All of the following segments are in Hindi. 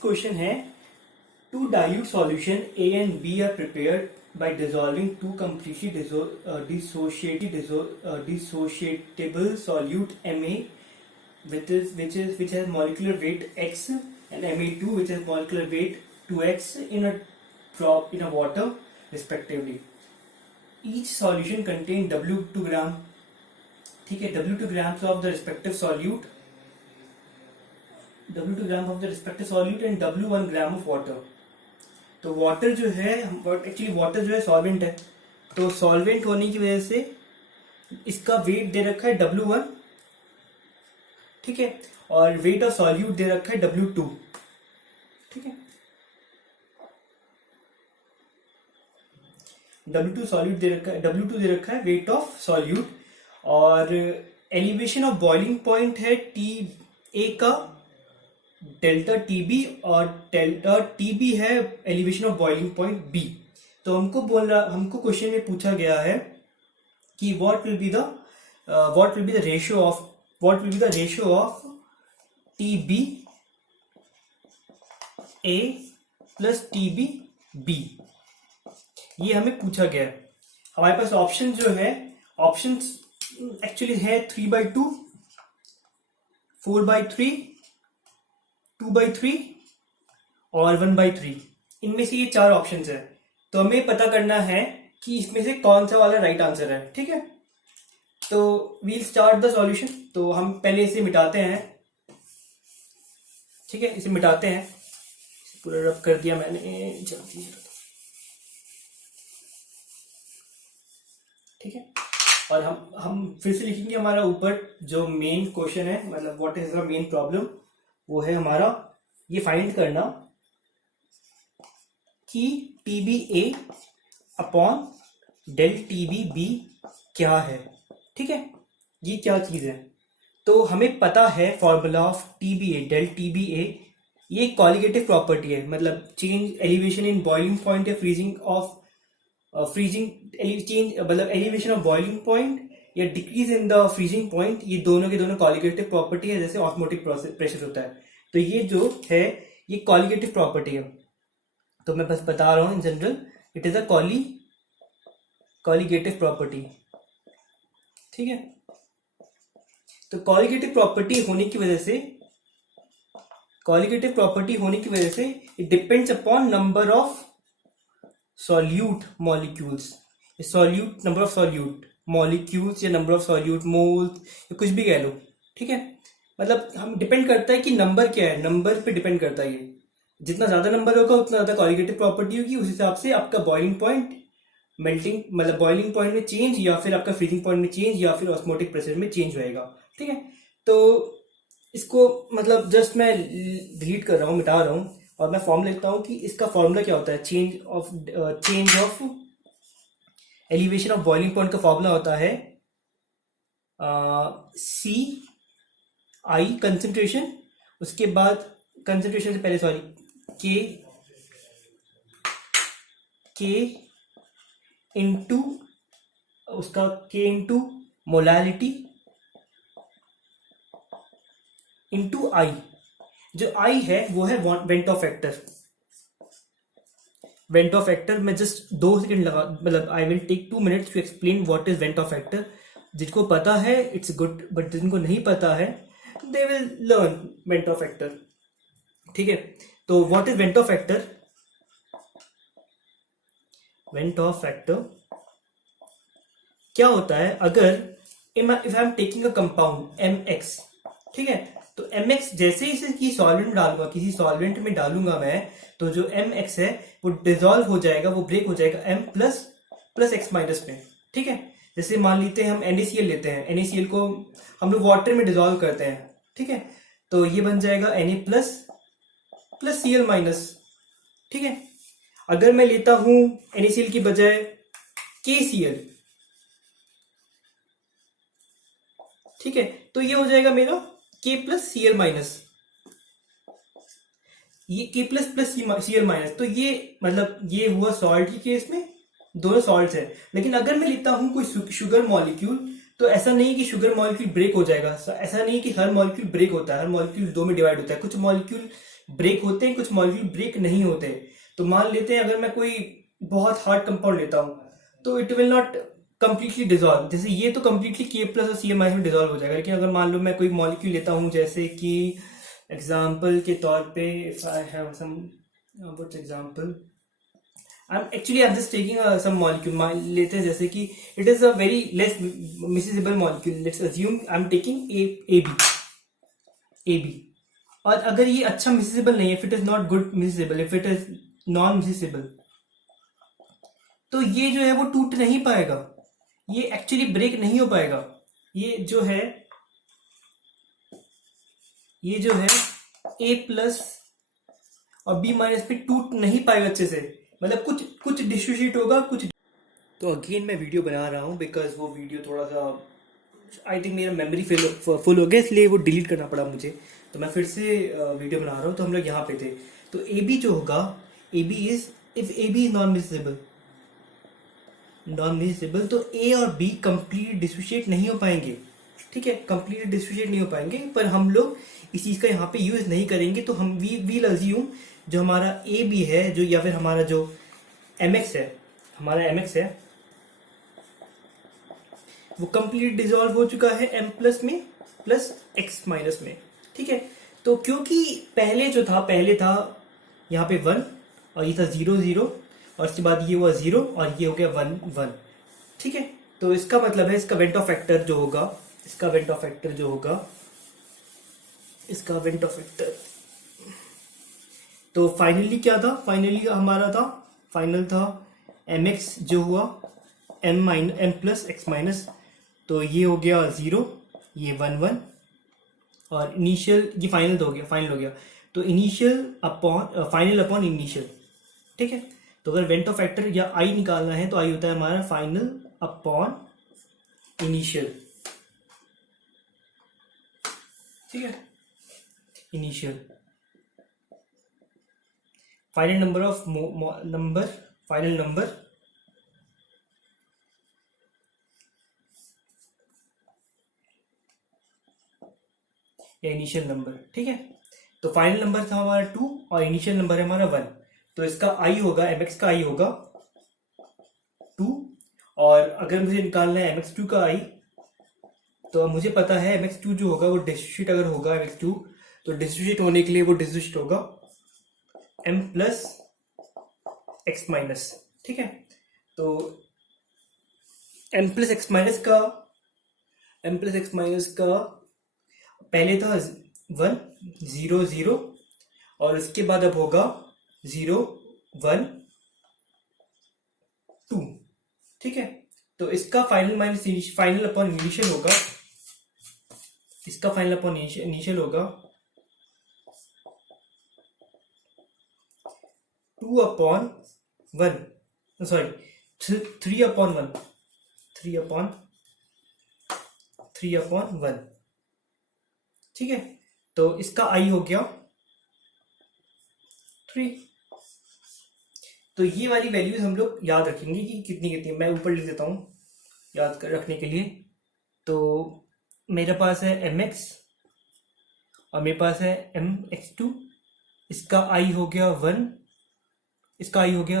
नेक्स्ट क्वेश्चन है, to dilute solution A and B are prepared by dissolving two completely dissociable solute Ma which has molecular weight x and Ma2 which has molecular weight 2x in a drop in a water respectively. Each solution contain W2 gram, ठीक है, W2 grams of the respective solute, W2 gram of the respective solute and W1 gram of water. तो वाटर जो है, एक्चुअली वाटर जो है सॉल्वेंट है, तो सॉल्वेंट होने की वजह से इसका वेट दे रखा है W1, ठीक है, और वेट ऑफ सॉल्यूट दे रखा है W2, ठीक है. W2 सॉल्यूट दे रखा है, W2 दे रखा है वेट ऑफ सॉल्यूट, और एलिवेशन ऑफ बॉइलिंग पॉइंट है TA का डेल्टा TB और डेल्टा TB है elevation of boiling point B. तो हमको क्वेश्चन में पूछा गया है कि what will be the ratio of TB A plus TB B. ये हमें पूछा गया है. हमारे पास ऑप्शन जो है, ऑप्शन एक्चुअली है 3/2, 4/3, 2/3 और 1/3. इनमें से ये चार ऑप्शंस है, तो हमें पता करना है कि इसमें से कौन सा वाला राइट आंसर है. ठीक है, तो वील स्टार्ट द सॉल्यूशन. तो हम पहले इसे मिटाते हैं. ठीक है, इसे मिटाते हैं. इसे पूरा रब कर दिया मैंने, जल्दी. ठीक है, और हम फिर से लिखेंगे हमारा ऊपर जो मेन क्वेश्चन है, मतलब what is the main problem. वो है हमारा ये फाइंड करना कि TBA अपॉन डेल TBB क्या है. ठीक है, ये क्या चीज है. तो हमें पता है formula of TBA, del TBA. ये कॉलिगेटिव प्रॉपर्टी है, मतलब change elevation in boiling point या चेंज मतलब एलिवेशन ऑफ बॉइलिंग पॉइंट या decrease in the freezing point. ये दोनों के दोनों कॉलिगेटिव प्रॉपर्टी है, जैसे ऑस्मोटिक प्रेशर होता है. तो ये जो है ये कॉलिगेटिव प्रॉपर्टी है. तो मैं बस बता रहा हूं in general, it is a colligative property. ठीक है, तो कॉलिगेटिव प्रॉपर्टी होने की वजह से it depends upon number of solute molecules. Solute number of solute molecules या नंबर ऑफ सॉल्यूट मोल्स या कुछ भी कह लो. ठीक है, मतलब हम डिपेंड करता है कि नंबर क्या है, नंबर पे डिपेंड करता है. ये जितना ज्यादा नंबर होगा उतना ज्यादा कॉलिगेटिव प्रॉपर्टी होगी. उस हिसाब से आपका बॉइलिंग पॉइंट मेल्टिंग मतलब बॉइलिंग पॉइंट में चेंज, या फिर आपका फ्रीजिंग पॉइंट में चेंज, या फिर ऑस्मोटिक प्रेशर में चेंज होएगा. ठीक है, तो इसको मतलब जस्ट मैं डिलीट कर रहा हूँ, मिटा रहा हूँ, और मैं फॉर्म लेता हूँ कि इसका फॉर्मूला क्या होता है. Change of elevation of boiling point का फॉर्मूला होता है CI कंसंट्रेशन, उसके बाद कंसंट्रेशन से पहले K इंटू उसका K into molarity into I. जो I है वो है वेंटो फैक्टर. मैं जस्ट 2 सेकेंड लगा, मतलब I will take 2 minutes to explain what is van't factor. जिनको पता है इट्स गुड, बट जिनको नहीं पता है they will learn Vento factor. ठीक है, तो what is van't factor. Vento factor क्या होता है, अगर if I am taking a compound MX. ठीक है, तो MX जैसे ही इसकी सॉल्वेंट डालूंगा, किसी सॉल्वेंट में डालूंगा मैं, तो जो MX है वो डिसॉल्व हो जाएगा, वो ब्रेक हो जाएगा M प्लस X माइनस में. ठीक है, जैसे मान लेते हैं हम NaCl लेते हैं, NaCl को हम लोग वाटर में डिसॉल्व करते हैं. ठीक है, तो ये बन जाएगा Na प्लस Cl माइनस. ठीक है, अगर मैं लेता हूं NaCl की बजाय KCl, ठीक है, तो ये हो जाएगा मेरा K प्लस Cl माइनस. ये K प्लस Cl माइनस, तो ये मतलब ये हुआ सॉल्ट के केस में, दोनों सॉल्ट्स है. लेकिन अगर मैं लेता हूं कोई शुगर मॉलिक्यूल, तो ऐसा नहीं कि शुगर मॉलिक्यूल ब्रेक हो जाएगा. ऐसा नहीं कि हर मॉलिक्यूल ब्रेक होता है, हर मॉलिक्यूल 2 में डिवाइड होता है. कुछ मॉलिक्यूल ब्रेक होते हैं, कुछ मॉलिक्यूल ब्रेक नहीं होते। तो मान लेते हैं अगर मैं कोई बहुत हार्ड कंपाउंड लेता हूँ तो it will not completely dissolve. जैसे ये तो कंप्लीटली के प्लस और सी एम में डिजॉल्व हो जाएगा, लेकिन अगर मान लो मैं कोई मॉलिक्यूल लेता हूँ, जैसे कि एग्जाम्पल के तौर पे if I have some what example, I am just taking some molecule, मान लेते हैं जैसे कि it is a very less miscible molecule, let's assume I am taking A B. और अगर ये अच्छा मिसिसेबल नहीं है, if it is not good miscible, if it is non miscible, तो ये जो है वो टूट नहीं पाएगा, ये एक्चुअली ब्रेक नहीं हो पाएगा। ये जो है ए प्लस और बी माइनस पे टूट नहीं पाएगा अच्छे से, मतलब कुछ कुछ डिसोशिएट होगा कुछ। तो अगेन मैं वीडियो बना रहा हूँ बिकॉज वो वीडियो थोड़ा सा आई थिंक मेरा मेमोरी फुल हो गया, इसलिए वो डिलीट करना पड़ा मुझे। तो मैं फिर से वीडियो बना रहा हूँ। तो हम लोग यहाँ पे थे, तो ए बी जो होगा, A B is if A B is non miscible, तो ए और बी कंप्लीट डिसोशिएट नहीं हो पाएंगे। ठीक है, कंप्लीट डिसोशिएट नहीं हो पाएंगे, पर हम लोग इस चीज का यहाँ पे यूज नहीं करेंगे। तो हम वील अज्यूम जो हमारा ए बी है, जो या फिर हमारा जो एम एक्स है, वो कंप्लीट डिसॉल्व हो चुका है एम प्लस में प्लस एक्स माइनस में। ठीक है, तो क्योंकि पहले था यहाँ पे 1 और ये था 0 0 और इसके बाद ये हुआ 0 और ये हो गया 1 1। ठीक है, तो इसका मतलब है इसका वेंट ऑफ फैक्टर जो होगा, तो फाइनली क्या था, फाइनल था एम एक्स जो हुआ एम प्लस एक्स माइनस, तो ये हो गया 0, ये 1 1 और इनिशियल, ये फाइनल हो गया, तो फाइनल अपॉन इनिशियल। ठीक है, तो अगर वेंट ऑफ फैक्टर या आई निकालना है तो आई होता है हमारा फाइनल अपॉन इनिशियल। ठीक है, इनिशियल फाइनल नंबर या इनिशियल नंबर। ठीक है, तो फाइनल नंबर था हमारा 2 और इनिशियल नंबर है हमारा 1, तो इसका आई होगा, एमएक्स का आई होगा 2। और अगर मुझे निकालना है एमएक्स 2 का आई, तो मुझे पता है एमएक्स 2 जो होगा वो डिसोशिएट अगर होगा एमएक्स 2, तो डिसोशिएट होने के लिए वो डिसोशिएट होगा एम प्लस एक्स माइनस। ठीक है, तो एम प्लस एक्स माइनस का पहले था 1 0 0 और उसके बाद अब होगा 0 1 2। ठीक है, तो इसका फाइनल अपॉन इनिशियल होगा, 2 अपॉन 1, सॉरी 3 अपॉन 1। ठीक है, तो इसका आई हो गया 3। तो ये वाली वैल्यूज हम लोग याद रखेंगे कि कितनी मैं ऊपर लिख देता हूं याद रखने के लिए। तो मेरे पास है एम एक्स और मेरे पास है एम एक्स 2, इसका आई हो गया 1, इसका आई हो गया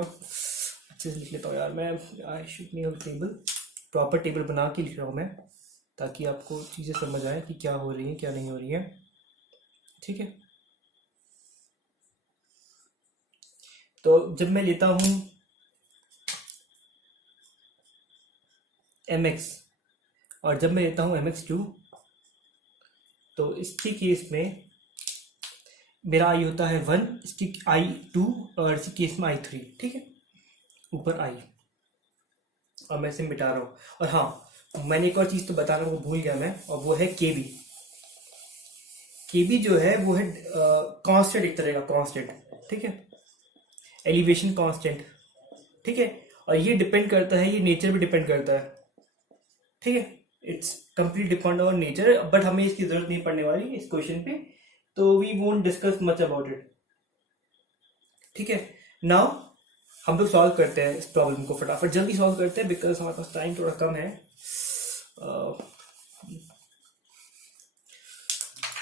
अच्छे से लिख लेता हूँ यार मैं, I should need table, proper table बना के लिख रहा हूँ मैं, ताकि आपको चीज़ें समझ आए कि क्या हो रही है क्या नहीं हो रही है। ठीक है, तो जब मैं लेता हूं mx और जब मैं लेता हूं mx2, तो इसके केस में मेरा आई होता है 1, इसकी आई 2 और इसी केस में आई 3। ठीक है, ऊपर आई, और मैं इसे मिटा रहा हूं। और हाँ, मैंने एक और चीज तो बताना वो भूल गया मैं, और वो है केबी। केबी जो है वो है कांस्टेंट, एक तरह का कांस्टेंट। ठीक है, एलिवेशन कांस्टेंट। ठीक है, और ये डिपेंड करता है, ये नेचर पे डिपेंड करता है। ठीक है, it's complete depend on nature, but हमें इसकी जरूरत नहीं पड़ने वाली इस क्वेश्चन पे, तो we won't discuss much about it. ठीक है, नाउ हम लोग सॉल्व करते हैं इस प्रॉब्लम को, फटाफट जल्दी सॉल्व करते हैं बिकॉज हमारे पास टाइम थोड़ा कम है।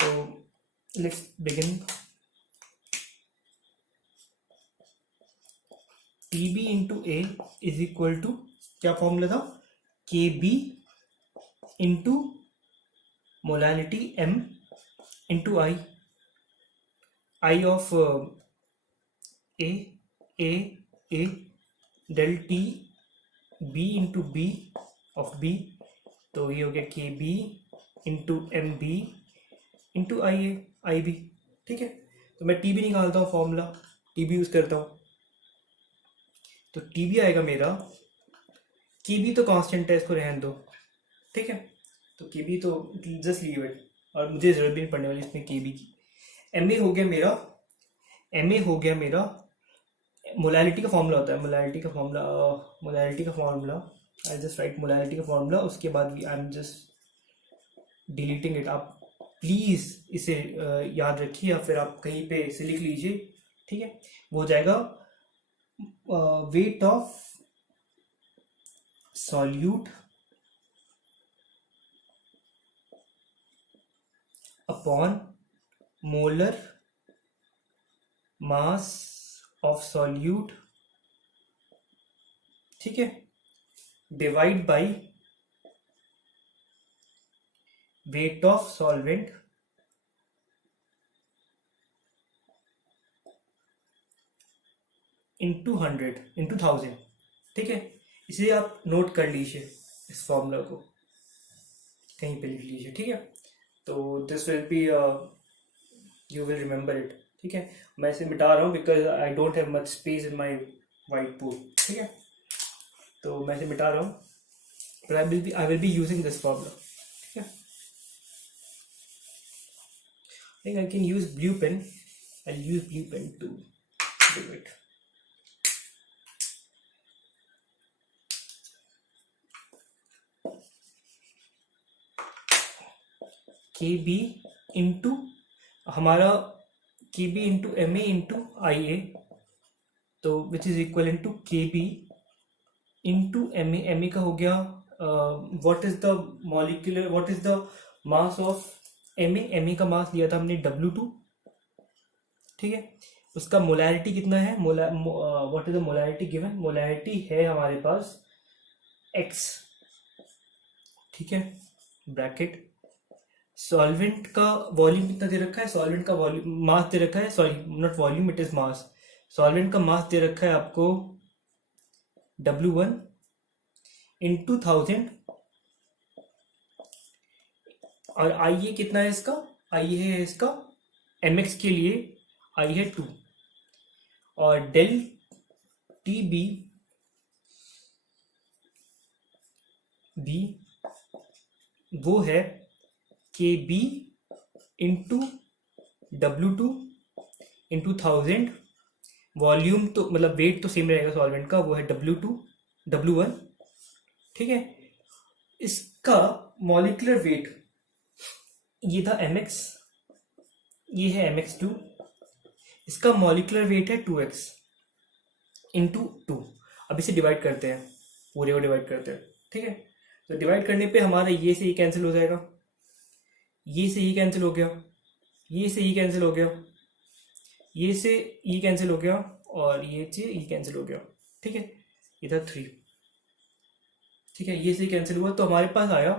तो let's begin. TB into A is equal to, क्या फॉर्मूला था, KB into molality M into I of A del T B into B of B, तो ये हो गया KB into MB into IB। ठीक है, तो मैं TB निकालता हूँ, फॉर्मूला TB यूज करता हूँ, तो TB आएगा मेरा, KB तो कांस्टेंट है, इसको रहने दो। ठीक है, तो KB तो जस्ट लीव इट, और मुझे जरूरत भी नहीं पड़ने वाली इसमें KB की। MA हो गया मेरा मोलालिटी का फॉर्मूला होता है, मोलालिटी का formula I just right molality का फॉर्मूला, उसके बाद भी आई एम जस्ट डिलीटिंग इट। आप प्लीज इसे याद रखिए, या फिर आप कहीं पे इसे लिख लीजिए। ठीक है, वो हो जाएगा weight of solute upon molar mass of solute, ठीक है, divide by weight of solvent into 100 into 1000। ठीक है, इसे आप नोट कर लीजिए, इस फॉर्मूला को कहीं पे लिख लीजिए। ठीक है, तो this will be you will remember it. ठीक है, मैं इसे मिटा रहा हूँ because I don't have much space in my white board. ठीक है, तो मैं इसे मिटा रहा हूँ, but I will be using this formula. ठीक है, I think I can use blue pen. I'll use blue pen to do it. KB into हमारा KB into MA into IA, तो विच is equal into KB into MA का हो गया what is the mass of MA का मास लिया था हमने W2। ठीक है, उसका मोलैरिटी कितना है, what is the molarity given, molarity है हमारे पास X। ठीक है, ब्रैकेट, सॉल्वेंट का वॉल्यूम कितना दे रखा है, सॉल्वेंट का वॉल्यूम मास दे रखा है, sorry not volume, it is mass. Solvent का मास दे रखा है आपको W1 इंटू 1000, और IA कितना है इसका, IA है इसका MX के लिए I है 2, और डेल TB वो है KB into W2 into 1000, volume तो मतलब वेट तो सेम रहेगा सॉल्वेंट का, वो है W1। ठीक है, इसका मॉलिक्यूलर वेट ये था MX, ये है MX2, इसका मॉलिक्यूलर वेट है 2X इंटू 2। अब इसे डिवाइड करते हैं, पूरे को डिवाइड करते हैं। ठीक है, तो डिवाइड करने पे हमारा ये से ये कैंसिल हो जाएगा, ये से ये कैंसिल हो गया, ये से ये कैंसिल हो गया, ये से ये कैंसिल हो गया, और ये से ये कैंसिल हो गया। ठीक है, ये था 3। ठीक है, ये से कैंसिल हुआ, तो हमारे पास आया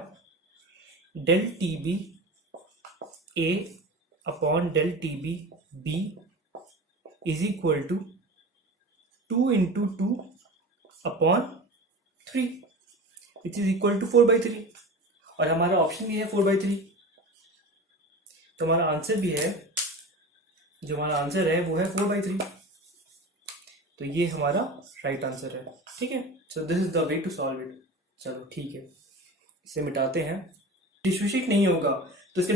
del TB A upon del TB B is equal to 2 into 2 upon 3 which is equal to 4/3, और हमारा ऑप्शन भी है 4/3, तो हमारा आंसर भी है, जो हमारा आंसर है वो है 4/3, तो ये हमारा राइट आंसर है। ठीक है, so this is the way to solve it. चलो ठीक है, इसे मिटाते हैं, डिफरेंशिएट नहीं होगा तो इसका